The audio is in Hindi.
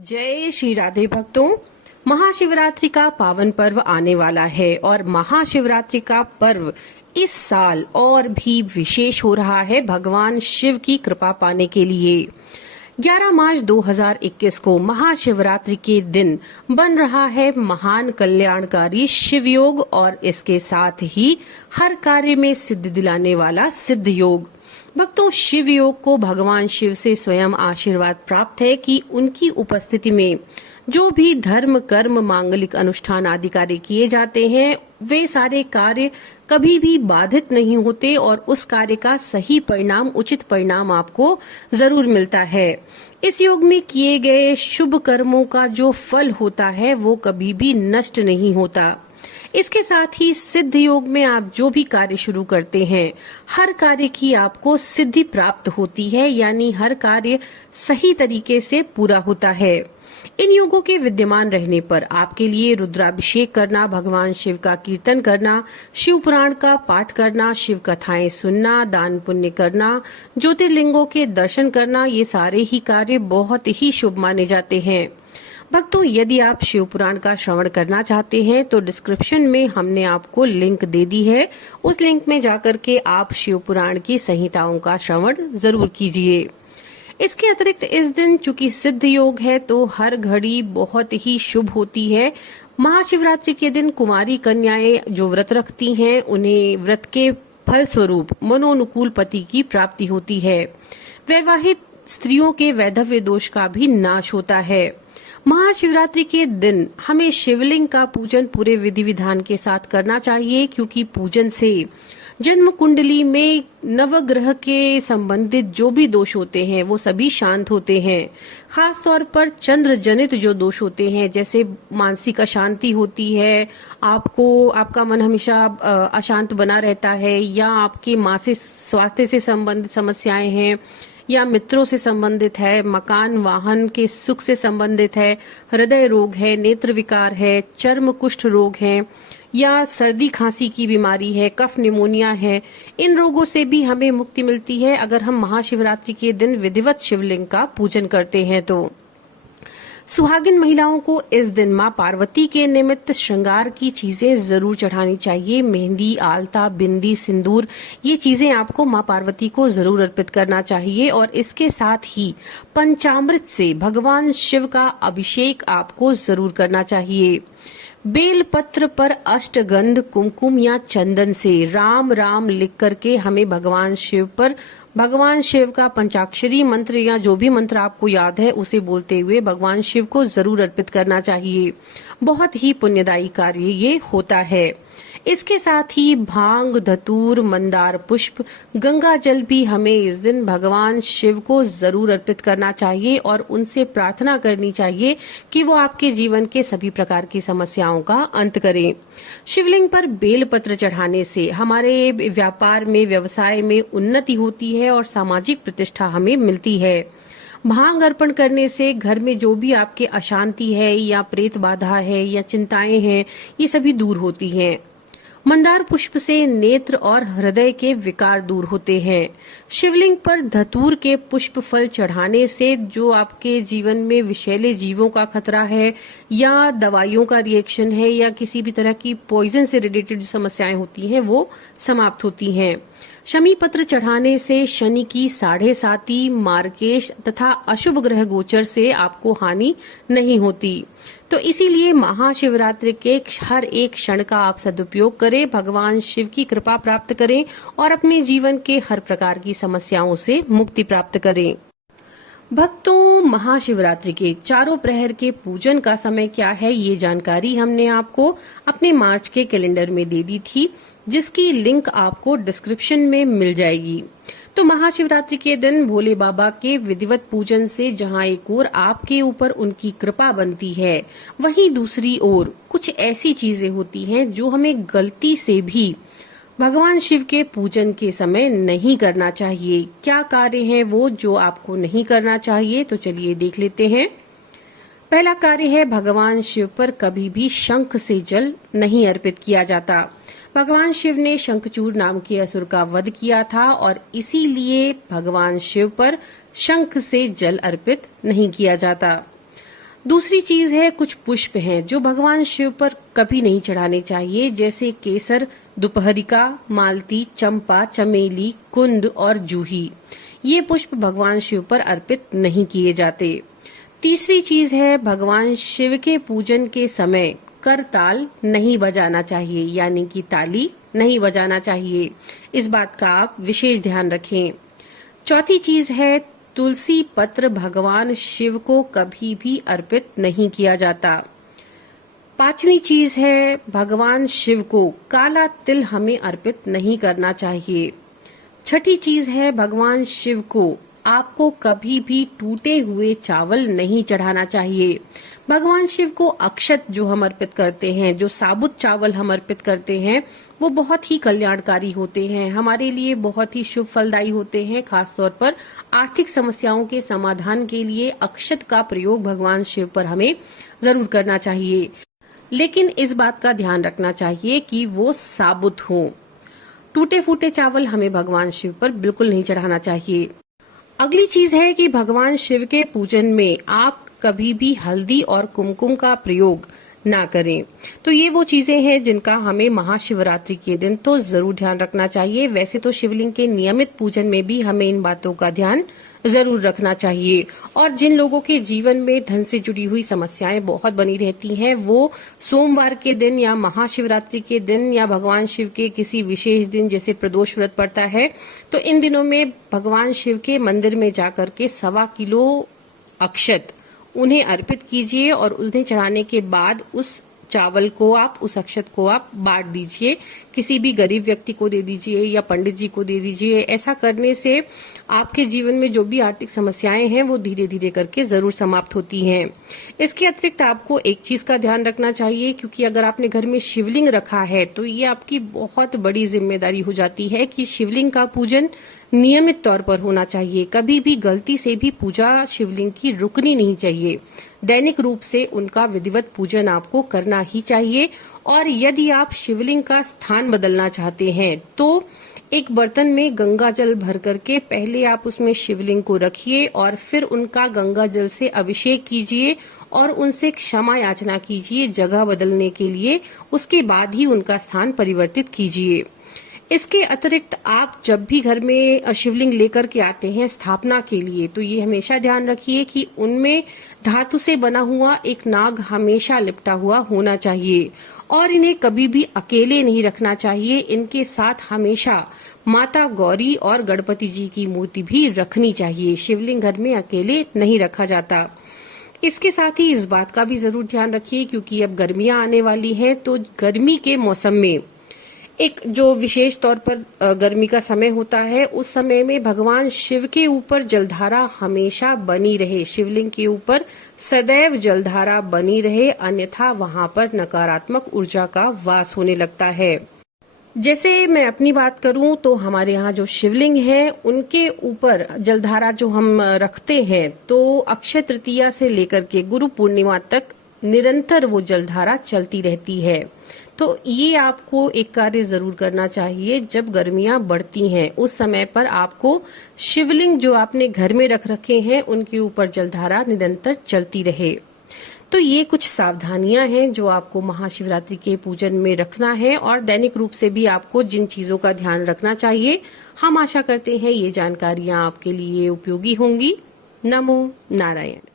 जय श्री राधे भक्तों। महाशिवरात्रि का पावन पर्व आने वाला है और महाशिवरात्रि का पर्व इस साल और भी विशेष हो रहा है भगवान शिव की कृपा पाने के लिए। 11 मार्च 2021 को महाशिवरात्रि के दिन बन रहा है महान कल्याणकारी शिव योग और इसके साथ ही हर कार्य में सिद्धि दिलाने वाला सिद्ध योग। भक्तों, शिव योग को भगवान शिव से स्वयं आशीर्वाद प्राप्त है कि उनकी उपस्थिति में जो भी धर्म कर्म मांगलिक अनुष्ठान आदि कार्य किए जाते हैं वे सारे कार्य कभी भी बाधित नहीं होते और उस कार्य का सही परिणाम उचित परिणाम आपको जरूर मिलता है। इस योग में किए गए शुभ कर्मों का जो फल होता है वो कभी भी नष्ट नहीं होता। इसके साथ ही सिद्ध योग में आप जो भी कार्य शुरू करते हैं हर कार्य की आपको सिद्धि प्राप्त होती है, यानी हर कार्य सही तरीके से पूरा होता है। इन योगों के विद्यमान रहने पर आपके लिए रुद्राभिषेक करना, भगवान शिव का कीर्तन करना, शिव पुराण का पाठ करना, शिव कथाएं सुनना, दान पुण्य करना, ज्योतिर्लिंगों के दर्शन करना, ये सारे ही कार्य बहुत ही शुभ माने जाते हैं। भक्तों, यदि आप शिव पुराण का श्रवण करना चाहते हैं तो डिस्क्रिप्शन में हमने आपको लिंक दे दी है। उस लिंक में जाकर के आप शिव पुराण की संहिताओं का श्रवण जरूर कीजिए। इसके अतिरिक्त इस दिन चूंकि सिद्ध योग है तो हर घड़ी बहुत ही शुभ होती है। महाशिवरात्रि के दिन कुंवारी कन्याएं जो व्रत रखती हैं उन्हें व्रत के फल स्वरूप मनोनुकूल पति की प्राप्ति होती है। वैवाहिक स्त्रियों के वैधव्य दोष का भी नाश होता है। महाशिवरात्रि के दिन हमें शिवलिंग का पूजन पूरे विधि विधान के साथ करना चाहिए, क्योंकि पूजन से जन्म कुंडली में नवग्रह के संबंधित जो भी दोष होते हैं वो सभी शांत होते हैं। खास तौर पर चंद्र जनित जो दोष होते हैं, जैसे मानसिक अशांति होती है, आपका मन हमेशा अशांत बना रहता है, या आपके मानसिक स्वास्थ्य से संबंधित समस्याएं हैं, या मित्रों से संबंधित है, मकान वाहन के सुख से संबंधित है, हृदय रोग है, नेत्र विकार है, चर्म कुष्ठ रोग है, या सर्दी खांसी की बीमारी है, कफ निमोनिया है, इन रोगों से भी हमें मुक्ति मिलती है अगर हम महाशिवरात्रि के दिन विधिवत शिवलिंग का पूजन करते हैं। तो सुहागिन महिलाओं को इस दिन मां पार्वती के निमित्त श्रृंगार की चीजें जरूर चढ़ानी चाहिए। मेहंदी, आलता, बिंदी, सिंदूर, ये चीजें आपको मां पार्वती को जरूर अर्पित करना चाहिए और इसके साथ ही पंचामृत से भगवान शिव का अभिषेक आपको जरूर करना चाहिए। बेल पत्र पर अष्टगंध, कुमकुम या चंदन से राम राम लिख करके हमें भगवान शिव का पंचाक्षरी मंत्र या जो भी मंत्र आपको याद है उसे बोलते हुए भगवान शिव को जरूर अर्पित करना चाहिए। बहुत ही पुण्यदायी कार्य ये होता है। इसके साथ ही भांग, धतूर, मंदार पुष्प, गंगा जल भी हमें इस दिन भगवान शिव को जरूर अर्पित करना चाहिए और उनसे प्रार्थना करनी चाहिए कि वो आपके जीवन के सभी प्रकार की समस्याओं का अंत करें। शिवलिंग पर बेल पत्र चढ़ाने से हमारे व्यापार में, व्यवसाय में उन्नति होती है और सामाजिक प्रतिष्ठा हमें मिलती है। भांग अर्पण करने से घर में जो भी आपके अशांति है या प्रेत बाधा है या चिंताएं हैं, ये सभी दूर होती हैं। मंदार पुष्प से नेत्र और हृदय के विकार दूर होते हैं। शिवलिंग पर धतूर के पुष्प फल चढ़ाने से जो आपके जीवन में विषैले जीवों का खतरा है या दवाइयों का रिएक्शन है या किसी भी तरह की पॉइजन से रिलेटेड जो समस्याएं होती हैं वो समाप्त होती हैं। शमी पत्र चढ़ाने से शनि की 7.5 मार्केश तथा अशुभ ग्रह गोचर से आपको हानि नहीं होती। तो इसीलिए महाशिवरात्रि के हर एक क्षण का आप सदुपयोग करें, भगवान शिव की कृपा प्राप्त करें और अपने जीवन के हर प्रकार की समस्याओं से मुक्ति प्राप्त करें। भक्तों, महाशिवरात्रि के चारों प्रहर के पूजन का समय क्या है ये जानकारी हमने आपको अपने मार्च के कैलेंडर में दे दी थी, जिसकी लिंक आपको डिस्क्रिप्शन में मिल जाएगी। तो महाशिवरात्रि के दिन भोले बाबा के विधिवत पूजन से जहां एक ओर आपके ऊपर उनकी कृपा बनती है, वहीं दूसरी ओर कुछ ऐसी चीजें होती हैं जो हमें गलती से भी भगवान शिव के पूजन के समय नहीं करना चाहिए। क्या कार्य है वो जो आपको नहीं करना चाहिए, तो चलिए देख लेते हैं। पहला कार्य है, भगवान शिव पर कभी भी शंख से जल नहीं अर्पित किया जाता। भगवान शिव ने शंखचूर नाम के असुर का वध किया था और इसीलिए भगवान शिव पर शंख से जल अर्पित नहीं किया जाता। दूसरी चीज है कुछ पुष्प हैं जो भगवान शिव पर कभी नहीं चढ़ाने चाहिए, जैसे केसर, दुपहरिका, मालती, चंपा, चमेली, कुंद और जूही। ये पुष्प भगवान शिव पर अर्पित नहीं किए जाते। तीसरी चीज है भगवान शिव के पूजन के समय करताल नहीं बजाना चाहिए, यानी कि ताली नहीं बजाना चाहिए। इस बात का आप विशेष ध्यान रखें। चौथी चीज है तुलसी पत्र भगवान शिव को कभी भी अर्पित नहीं किया जाता। पांचवी चीज है भगवान शिव को काला तिल हमें अर्पित नहीं करना चाहिए। छठी चीज है भगवान शिव को आपको कभी भी टूटे हुए चावल नहीं चढ़ाना चाहिए। भगवान शिव को अक्षत जो हम अर्पित करते हैं, जो साबुत चावल हम अर्पित करते हैं, वो बहुत ही कल्याणकारी होते हैं, हमारे लिए बहुत ही शुभ फलदायी होते हैं। खासतौर पर आर्थिक समस्याओं के समाधान के लिए अक्षत का प्रयोग भगवान शिव पर हमें जरूर करना चाहिए, लेकिन इस बात का ध्यान रखना चाहिए कि वो साबुत हो। टूटे फूटे चावल हमें भगवान शिव पर बिल्कुल नहीं चढ़ाना चाहिए। अगली चीज है कि भगवान शिव के पूजन में आप कभी भी हल्दी और कुमकुम का प्रयोग ना करें। तो ये वो चीजें हैं जिनका हमें महाशिवरात्रि के दिन तो जरूर ध्यान रखना चाहिए। वैसे तो शिवलिंग के नियमित पूजन में भी हमें इन बातों का ध्यान जरूर रखना चाहिए। और जिन लोगों के जीवन में धन से जुड़ी हुई समस्याएं बहुत बनी रहती हैं, वो सोमवार के दिन या महाशिवरात्रि के दिन या भगवान शिव के किसी विशेष दिन जैसे प्रदोष व्रत पड़ता है, तो इन दिनों में भगवान शिव के मंदिर में जाकर के 1.25 किलो अक्षत उन्हें अर्पित कीजिए और उन्हें चढ़ाने के बाद उस चावल को आप, उस अक्षत को आप बांट दीजिए, किसी भी गरीब व्यक्ति को दे दीजिए या पंडित जी को दे दीजिए। ऐसा करने से आपके जीवन में जो भी आर्थिक समस्याएं हैं वो धीरे धीरे करके जरूर समाप्त होती हैं। इसके अतिरिक्त आपको एक चीज का ध्यान रखना चाहिए, क्योंकि अगर आपने घर में शिवलिंग रखा है तो ये आपकी बहुत बड़ी जिम्मेदारी हो जाती है कि शिवलिंग का पूजन नियमित तौर पर होना चाहिए। कभी भी गलती से भी पूजा शिवलिंग की रुकनी नहीं चाहिए। दैनिक रूप से उनका विधिवत पूजन आपको करना ही चाहिए। और यदि आप शिवलिंग का स्थान बदलना चाहते हैं तो एक बर्तन में गंगा जल भर करके पहले आप उसमें शिवलिंग को रखिए और फिर उनका गंगा जल से अभिषेक कीजिए और उनसे क्षमा याचना कीजिए जगह बदलने के लिए। उसके बाद ही उनका स्थान परिवर्तित कीजिए। इसके अतिरिक्त आप जब भी घर में शिवलिंग लेकर के आते हैं स्थापना के लिए, तो ये हमेशा ध्यान रखिए कि उनमें धातु से बना हुआ एक नाग हमेशा लिपटा हुआ होना चाहिए और इन्हें कभी भी अकेले नहीं रखना चाहिए। इनके साथ हमेशा माता गौरी और गणपति जी की मूर्ति भी रखनी चाहिए। शिवलिंग घर में अकेले नहीं रखा जाता। इसके साथ ही इस बात का भी जरूर ध्यान रखिए, क्योंकि अब गर्मियां आने वाली हैं, तो गर्मी के मौसम में एक जो विशेष तौर पर गर्मी का समय होता है, उस समय में भगवान शिव के ऊपर जलधारा हमेशा बनी रहे। शिवलिंग के ऊपर सदैव जलधारा बनी रहे, अन्यथा वहां पर नकारात्मक ऊर्जा का वास होने लगता है। जैसे मैं अपनी बात करूं तो हमारे यहाँ जो शिवलिंग है उनके ऊपर जलधारा जो हम रखते हैं, तो अक्षय तृतीया से लेकर के गुरु पूर्णिमा तक निरंतर वो जलधारा चलती रहती है। तो ये आपको एक कार्य जरूर करना चाहिए। जब गर्मियां बढ़ती हैं उस समय पर आपको शिवलिंग जो आपने घर में रख रखे हैं उनके ऊपर जलधारा निरंतर चलती रहे। तो ये कुछ सावधानियां हैं जो आपको महाशिवरात्रि के पूजन में रखना है और दैनिक रूप से भी आपको जिन चीजों का ध्यान रखना चाहिए। हम आशा करते हैं ये जानकारियां आपके लिए उपयोगी होंगी। नमो नारायण।